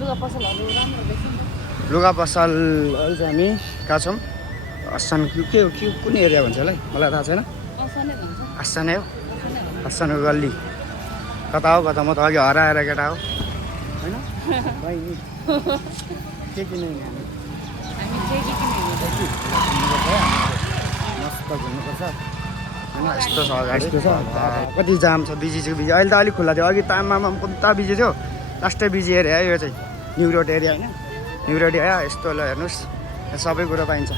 लुगा पसल अहिले चाहिँ हामी कहाँ छौँ असान के कुन एरिया भन्छ होला है मलाई थाहा छैन आसानै हो आसानको गल्ली कता हो कता म त अघि हराएर केटा हो होइन बहिनी के किन्यो नि मस्त घुम्नुपर्छ होइन यस्तो छ अगाडि यस्तो छ कति जाम छ बिजी छ बिजी अहिले त अलिक खुल्ला थियो अघि तामामा कता बिजी थियो लास्टै बिजी एरिया यो चाहिँ न्यु रोड एरिया होइन न्यु रोड एरिया यस्तो ल हेर्नुहोस् सबै कुरो पाइन्छ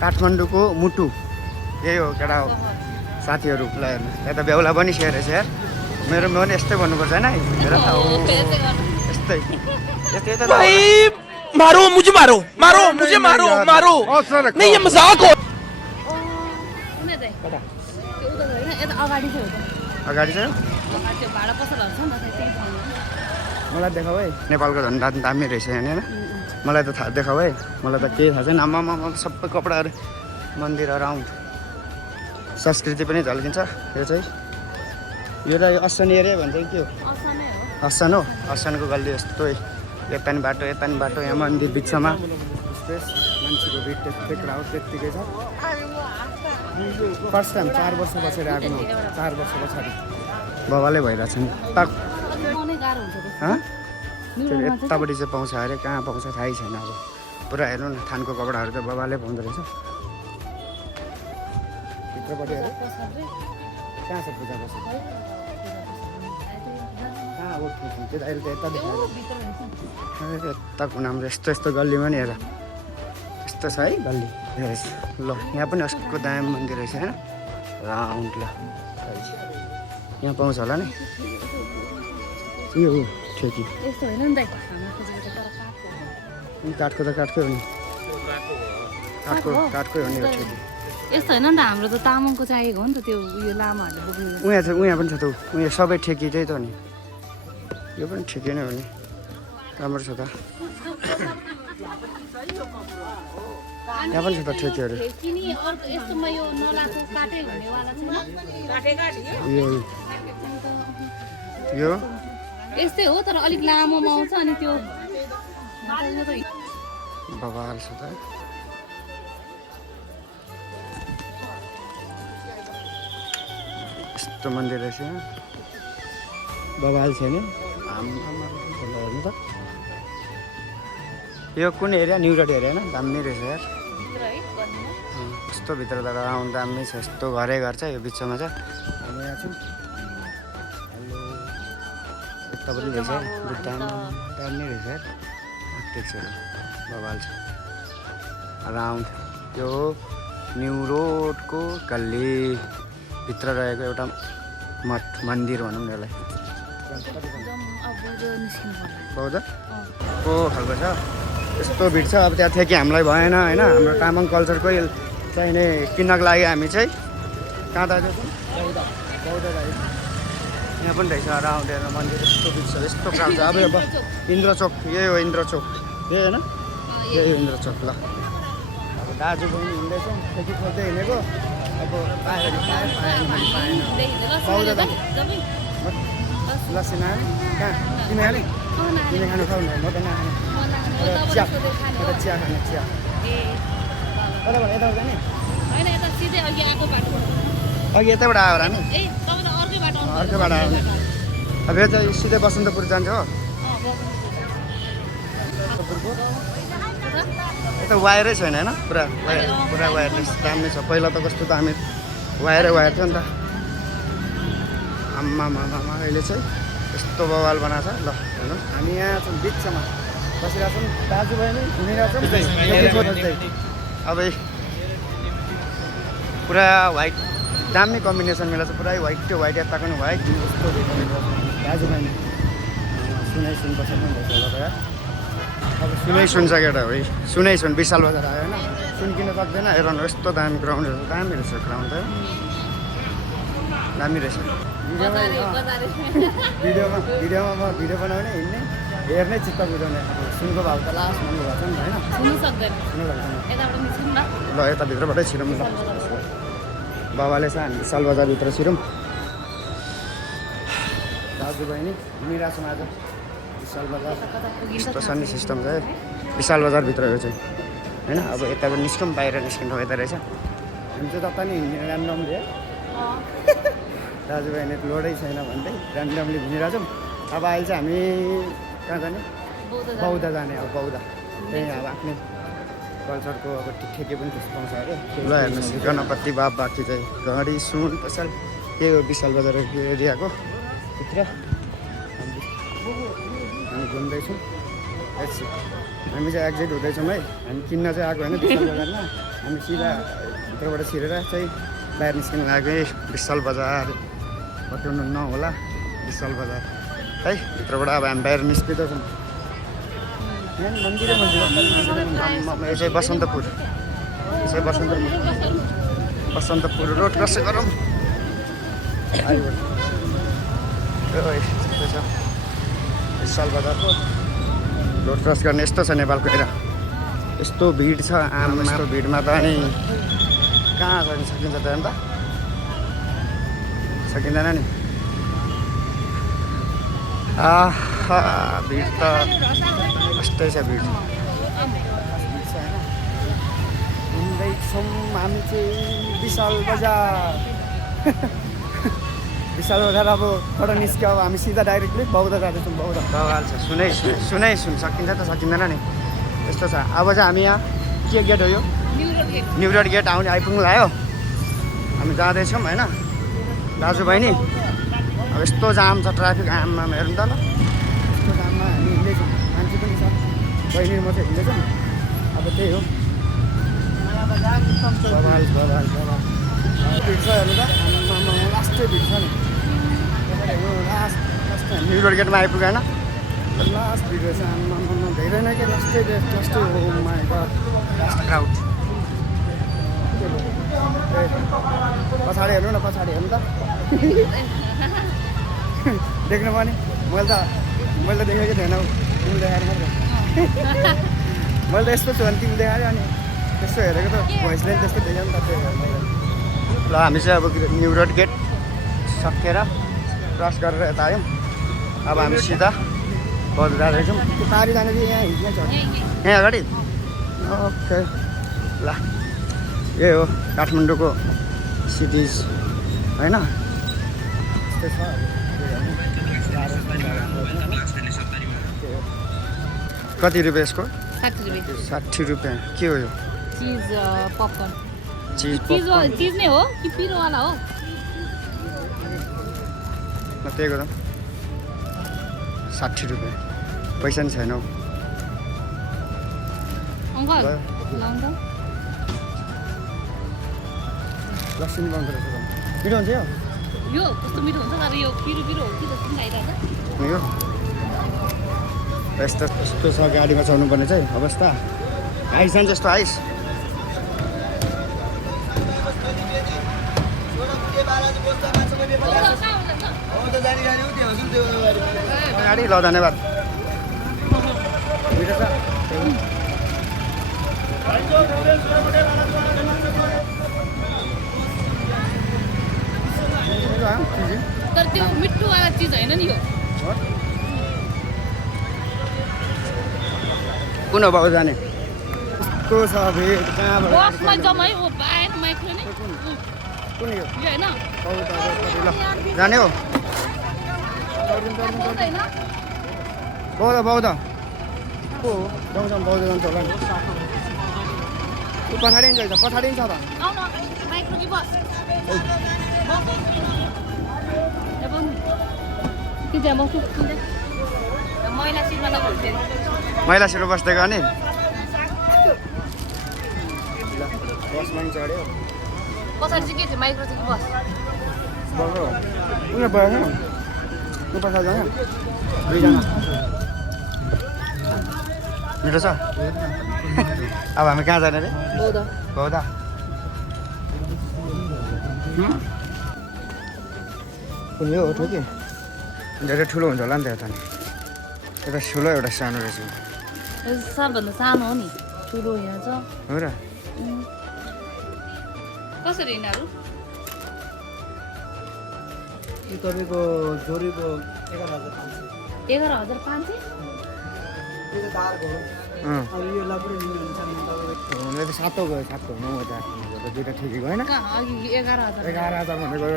काठमाडौँको मुटु यही हो केटा हो साथीहरू ल हेर्नु यता बेहुला पनि सेयर रहेछ यार मेरो पनि यस्तै भन्नुपर्छ होइन हेर त यस्तै यस्तै त मारो मुझे मारो मारो मुझे मारो मारो नहीं ये मजाक हो अगाडि चाहिँ मलाई देखाऊ है नेपालको झन्डा दामी रहेछ होइन मलाई त थाहा देखाऊ है मलाई त केही थाहा छैन आमामा सबै कपडाहरू मन्दिर अराउन्ड संस्कृति पनि झल्किन्छ यो चाहिँ यो त असन एरिया भन्छ कि के हो असन हो असानको गल्ली यस्तो यता नि बाटो यहाँ मन्दिर बिचमा मान्छेको भिड त्यस्तै क्राउड त्यत्तिकै छ फर्स्ट टाइम 4 वर्ष बसेर आएको 4 वर्ष पछाडि बाबाले भइरहेछ नि यतापट्टि चाहिँ पाउँछ अरे कहाँ पाउँछ थाहै छैन अब पुरा हेर्नु न थानको कपडाहरू त बाबाले पाउँदो रहेछ भित्रपट्टि अरे कहाँ छ पूजा बस्छ कहाँ हो त्यो अहिले त यता देखाएर यता कुनामा यस्तो यस्तो गल्लीमा नि हेर यस्तो छ है गल्ली ल यहाँ पनि अस्को दामी मन्दिर रहेछ होइन राउन्ड ल यहाँ पाउँछ होला नि यो हो ठेकी काठको त काठकै हो नि काठकै हो नि यो ठेकी यस्तो होइन नि त हाम्रो त तामाङको चाहिएको हो नि त त्यो उयो लामाहरूले बोक्नु उहाँ पनि छ त उहाँ सबै ठेकी त्यही त हो नि यो पनि ठिकै नै हो नि राम्रो छ त यहाँ पनि छ त ठेकीहरू यो यस्तै हो तर अलिक लामोमा आउँछ अनि त्यो बवाल छ त यस्तो मन्दिर रहेछ बवाल छ नि हेर्नु त यो कुन एरिया न्यु रोड एरिया होइन दामी रहेछ यार यस्तो भित्र त आउनु दामी छ यस्तो घरै घर छ यो बिचमा छ हामी यहाँ छौँ यता पनि रहेछ दामी रहेछ यार आर्किटेक्चरहरू बवाल छ राउन्ड यो न्यु रोडको गल्लीभित्र रहेको एउटा मठ मन्दिर भनौँ न यसलाई बौद्ध को खालको छ यस्तो भिड छ अब त्यहाँ थियो कि हामीलाई भएन होइन हाम्रो तामाङ कल्चरकै चाहिने किन्नको लागि हामी चाहिँ कहाँ दाजु बौद्ध भाइ यहाँ पनि रहेछ राउन्ड हेर्न मन्दिर यस्तो भिड छ यस्तो क्राउड छ अब इन्द्र चोक यही हो इन्द्र चोक यही होइन यही हो इन्द्र चोक ल अब दाजु पनि हिँड्दैछौँ खेती खोज्दै हिँडेको अब पाएन बौद्ध लस्सी नखाने कहाँ तिमी खाने तिमी खानु खाऊ न म त नखाने चिया खाने चिया कताबाट यताबाट जाने अघि यतैबाट आयो हामी अर्कै बाटो आयो अब यो चाहिँ सिधै बसन्तपुर जान्छ हो यता वायरै छैन होइन पुरा वायरलेस दामी छ पहिला त कस्तो दामी वायरै वायर थियो नि त आम्मा अहिले चाहिँ यस्तो बवाल बनाएको छ ल हेर्नु हामी यहाँ छौँ बिचमा बसिरहेको छौँ दाजुभाइ नै घुमिरहेको छौँ अब पुरा वाइट दामी कम्बिनेसन मिलाएको छ पुरै वाइट त्यो वाइट यताको नि वाइट यस्तो दाजुभाइ नै सुनपर्छ नि होला अब सुन्छ केटा है सुन विशाल बजार आयो होइन सुन किन सक्दैन हेर्नु यस्तो दामी ग्राउन्डहरू दामी रहेछ ग्राउन्ड त दामी रहेछ भिडियोमा भिडियो बनाउने हिँड्ने हेर्नै चित्त बुझाउने अब सुनको भाउ त लास्ट भन्नु भएको छ नि होइन ल यताभित्रबाटै छिरौँ ल बाबाले चाहिँ हामी विशाल बजारभित्र छिरौँ दाजुभाइ नि घुमिरहेको छौँ आज विशाल बजार कता पुगिन्छ यस्तो छ नि सिस्टम चाहिँ विशाल बजारभित्र यो चाहिँ होइन अब यताबाट निस्कौँ बाहिर निस्किनु यता रहेछ हामी चाहिँ जता नि हिँड्ने ऱ्यान्डमली है दाजुभाइले लोडै छैन भन्दै ऱ्यान्डमली घुमिरहेछौँ अब अहिले चाहिँ हामी कहाँ जाने बौद्ध जाने अब बौद्ध त्यही अब आफ्नै कल्चरको अब ठेके पनि त्यस्तो पाउँछ अरे ल हेर्नुहोस् गणपति बाबाकी चाहिँ घडी सुन पसल के हो विशाल बजार एरियाको भित्र हामी घुम्दैछौँ हामी चाहिँ एक्जिट हुँदैछौँ है हामी किन्न चाहिँ आएको होइन विशाल बजारमा हामी सिधा भित्रबाट छिरेर चाहिँ बाहिर निस्किनु लाग्यो है विशाल बजार बटाउनु नहोला विशाल बजार है भित्रबाट अब हामी बाहिर निस्किँदैछौँ यहाँ मन्दिरै मन्दिर यो चाहिँ बसन्तपुर यो चाहिँ बसन्तपुर रोड क्रस गरौँ यस्तो छ विशाल बजारको रोड क्रस गर्ने यस्तो छ नेपालको एरा यस्तो भिड छ आमा यस्तो भिडमा त अनि कहाँ जान सकिन्छ त अन्त सकिँदैन नि भिड त यस्तै छ भिड घुम्दैछौँ हामी चाहिँ विशाल बजार विशाल बजार अब बाट निस्क्यो अब हामी सिधा डाइरेक्टली बौद्ध जाँदैछौँ बौद्ध बवाल छ सुनै सकिन्छ त सकिँदैन नि यस्तो छ अब चाहिँ हामी यहाँ के गेट हो यो न्यु रोड गेट आउने आइपुग्नु लाग्यो हामी जाँदैछौँ होइन दाजुभाइ नि अब यस्तो जाम छ ट्राफिक आममा हेर्नु त ल यस्तो जाममा हामी हिँड्दैछौँ मान्छे पनि छ बहिनी म चाहिँ हिँड्दैछौँ अब त्यही हो बवाल भिड छ हेर्नु त लास्टै भिड छ नि लास्ट न्यु रोड गेटमा आइपुग्यो होइन लास्ट भिड रहेछ आम्मा धेरै नै क्या लास्टै हो माइ गड लास्ट क्राउड पछाडि हेर्नु न पछाडि हेर्नु त देख्नु पनि मैले त देखेको थिएन तिमीले देखाएर मात्रै मैले त यस्तो छु भने तिमीले देखायो अनि त्यस्तो हेरेको त भोइसले पनि त्यस्तो देखायो नि त त्यही भएर ल हामी चाहिँ अब न्यु रोड गेट सकेर क्रस गरेर यता आयौँ अब हामी सिधा बजार जाँदैछौँ टाढी जाने कि यहाँ हिँड्ने छ यहाँ अगाडि ओके ल यही हो काठमाडौँको सिटिज होइन त्यस्तै छ कति रुपियाँ यसको 60 रुपियाँ के हो यो चिज पपकर्न चिज चिज नै हो कि पिरोवाला हो त्यही गरौँ 60 रुपियाँ पैसा नि छैन हौ अङ्कल लाउँ त लस्सी नि पाउँदो रहेछ मिठो हुन्छ यो कस्तो मिठो हुन्छ तर यो पिरो हो कि जस्तो पनि लागिरहेछ यो यस्तो छ गाडीमा चढ्नुपर्ने चाहिँ अवस्था आइस जान्छ जस्तो आइस गाडी ल धन्यवाद तर त्यो मिठोवाला चिज होइन नि यो कुन हो बाबु जाने कस्तो छ भिड कहाँबाट बसमा जाउँ है ओ पाएन माइक्रो नि कुन यो होइन ल जाने हो बौद्ध को हो जाउँ बौद्ध जान्छ होला नि पछाडि नि जान्छ पछाडि नि छ त माइक्रो कि बस कि त्यहाँ बस्नु मैला सिटमा नबस्नु मैला सिटमा बस्दै गर्ने बसमा नि चढ्यो पछाडि चाहिँ के थियो माइक्रो चाहिँ कि बस बस उनीहरू भयो तँ पछाडि जाने दुईजना मिठो छ अब हामी कहाँ जाने रे बौद्ध कुन यो हो ठुकी धेरै ठुलो हुन्छ होला नि त यता नि एउटा ठुलो एउटा सानो रहेछ सबभन्दा सानो हो नि ठुलो यहाँ छ हो र कसरी यिनीहरू यो तपाईँको जोडीको 11,500 11,500 हुन त 7 गयो 7 9,000 त दुईटा ठेकेको होइन कहाँ अघि 11,000 11,000 भनेको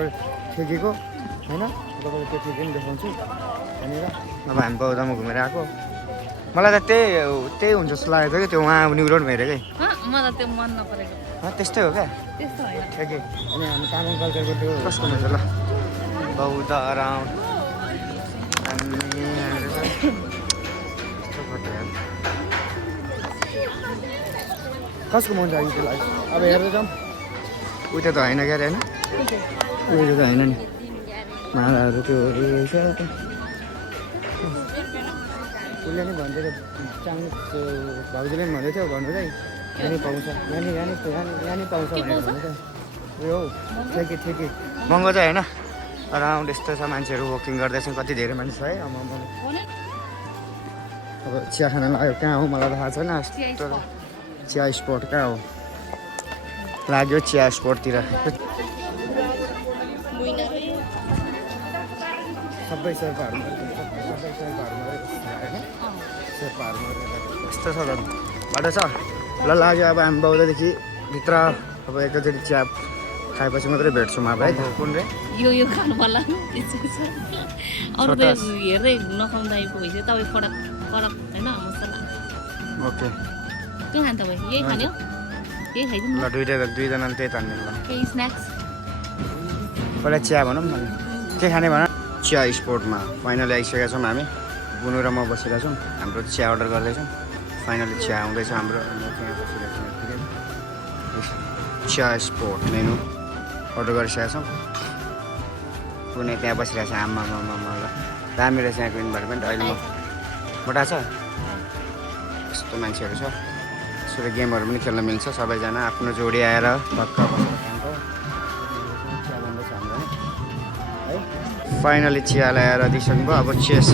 ठेकेको होइन तपाईँले त्यो ठेके पनि देखाउँछु त्यहाँनिर अब हामी बौद्धमा घुमेर आएको मलाई त त्यही हुन्छ जस्तो लागेको थियो कि त्यो उहाँ न्यु रोड हेरेकै मलाई त्यो मन नपरेको त्यस्तै हो क्या त्यस्तो होइन ठेके अनि हामी तामाङ कल्चरको त्यो कसको हुन्छ ल बौद्ध अराउन्ड कसको मन लाग्यो त्यसलाई अब हेर्दै जाउँ उयो त होइन क्या अरे होइन उयो त होइन नि मालाहरू त्यो रहेछ उसले नि भन्दै थियो चाङ त्यो भाउजूले पनि भन्दै थियो भन्नु चाहिँ यहाँनिर पाउँछ यहाँनिर पाउँछ भनेर भन्दै थियो उयो हौ ठेके ठेके महँगो चाहिँ होइन अराउन्ड यस्तो छ मान्छेहरू वकिङ गर्दैछन् कति धेरै मान्छे छ है अब चिया खान लाग्यो कहाँ हो मलाई त थाहा छैन यस्तो चिया स्पोट कहाँ हो लाग्यो चिया स्पोटतिर सबै शेर्पाहरूमा यस्तो छ त बाटो छ ल लाग्यो अब हामी बौद्धदेखि भित्र अब एकैचोटि चिया खाएपछि मात्रै भेट्छौँ अब है कुन रे यो खानु पर्ला अरू त हेर्दै नखाउँदा भइसक्यो तपाईँ फरक फरक होइन मसला ओके के खान्छ तपाईँ यही खाने यही खाइदिनु ल दुईजनाले त्यही तान्ने ल केही स्न्याक्स पहिला चिया भनौँ न के खाने भन चिया स्पोटमा फाइनली आइसकेका छौँ हामी बुनु र म बसिरहेको छौँ हाम्रो चिया अर्डर गर्दैछौँ फाइनली चिया आउँदैछ हाम्रो त्यहाँ बसिरहेको छौँ चिया स्पोट मेनु अर्डर गरिसकेका छौँ कुनै त्यहाँ बसिरहेको छ आमा ल दामी रहेछ यहाँको इन्भाइरोमेन्ट अहिले मोटा छ यस्तो मान्छेहरू छ यसरी गेमहरू पनि खेल्न मिल्छ सबैजना आफ्नो जोडी आएर भक्का बसेर खान्छ चिया बन्दैछ हाम्रो है फाइनली चिया ल्याएर दिइसक्नुभयो अब चेस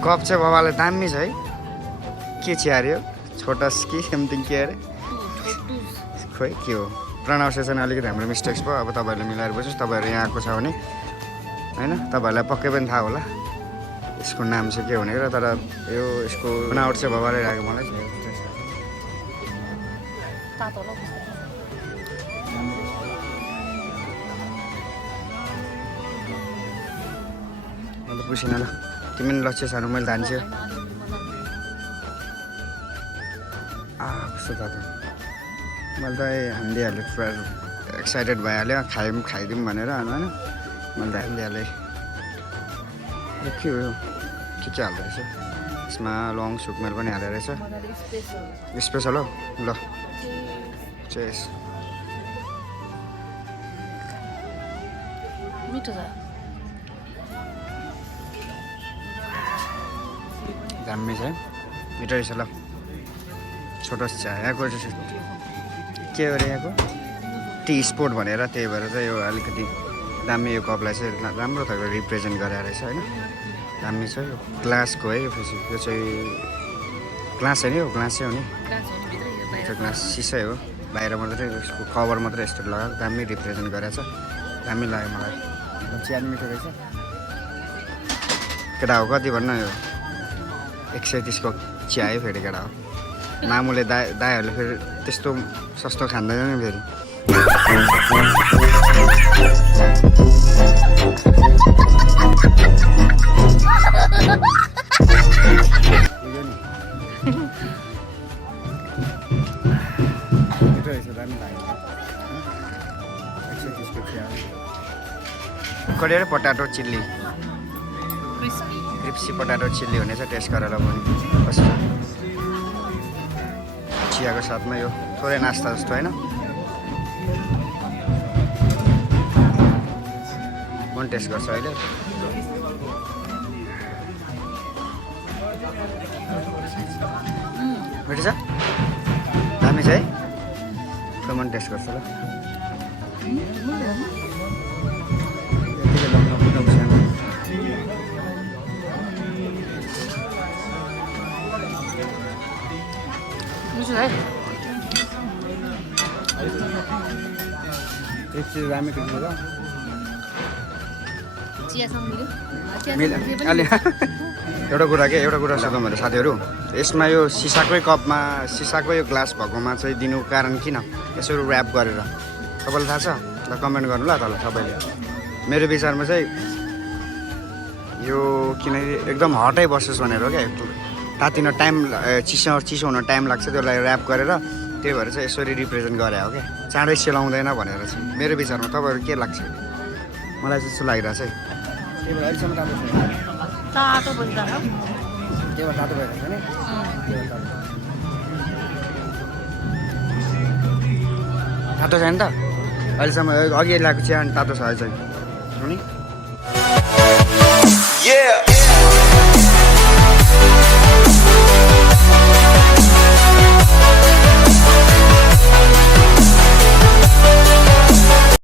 कप चाहिँ बाबाले दामी छ है के चिया अरे हो छोटस कि समथिङ के अरे खोइ के हो प्रनाउन्सिएसन अलिकति हाम्रो मिस्टेक्स भयो अब तपाईँहरूले मिलाएर बुझ्नुहोस् तपाईँहरू यहाँ आएको छ भने होइन तपाईँहरूलाई पक्कै पनि थाहा होला यसको नाम चाहिँ के भनेको तर यो यसको बनावट चाहिँ बाबाले राख्यो मलाई मैले बुझिनँ ल तिमी पनि लक्ष्य सानो मैले धान्छु कस्तो थाहा मैले त हानिदिइहालेँ पुरा एक्साइटेड भइहाल्यो खाइदिउँ भनेर होइन मैले त हानिदिइहालेँ के हो के हाल्दो रहेछ यसमा लङ सुकमेल पनि हालेर रहेछ स्पेसल हो ल चेस मिठो छ दामी छ मिठो रहेछ ल छोटो छ यहाँको के हो अरे यहाँको टी स्पोर्ट भनेर त्यही भएर चाहिँ यो अलिकति दामी यो कपलाई चाहिँ राम्रो खालको रिप्रेजेन्ट गरेर रहेछ होइन दामी छ यो ग्लासको है यो चाहिँ ग्लास होइन यो ग्लासै हो नि यो ग्लास सिसै हो बाहिर मात्रै यसको कभर मात्रै यस्तो लगाएको दामी रिप्रेजेन्ट गरेछ दामी लाग्यो मलाई चिया मिठो रहेछ केटा हो कति भन्न यो 130 को चिया है फेरि केटा हो मामुले दाईहरूले फेरि त्यस्तो सस्तो खाँदैन नि फेरि कडेर potato chilli crispy potato chilli हुनेछ टेस्ट गरेर पनि कस्तो चियाको साथमा यो थोरै नास्ता जस्तो होइन म टेस्ट गर्छु अहिले मिठो छ दामी छ है म टेस्ट गर्छु ल क्रिप्सी दामी क्रिप्सी छ चियासँग मिल्यो चिया मिल्यो जे पनि अलि एउटा कुरा सोधौँ मेरो साथीहरू यसमा यो सिसाकै कपमा सिसाको यो ग्लास भएकोमा चाहिँ दिनु कारण किन यसरी ऱ्याप गरेर तपाईँलाई थाहा छ ल कमेन्ट गर्नु ल तल सबैले मेरो विचारमा चाहिँ यो किनकि एकदम हटै बसोस् भनेर हो क्या तातिन टाइम चिसो हुन टाइम लाग्छ त्यसलाई ऱ्याप गरेर त्यही भएर चाहिँ यसरी रिप्रेजेन्ट गरे हो क्या चाँडै सेलाउँदैन भनेर चाहिँ मेरो विचारमा तपाईँहरू के लाग्छ मलाई चाहिँ यस्तो लागिरहेको छ है त्यही भएर अहिलेसम्म तातो छैन तातो पनि त त्यही भएर तातो भइरहेको छ नि तातो छैन त अहिलेसम्म अघि ल्याएको चिया अनि तातो छ अहिले चाहिँ Yeah.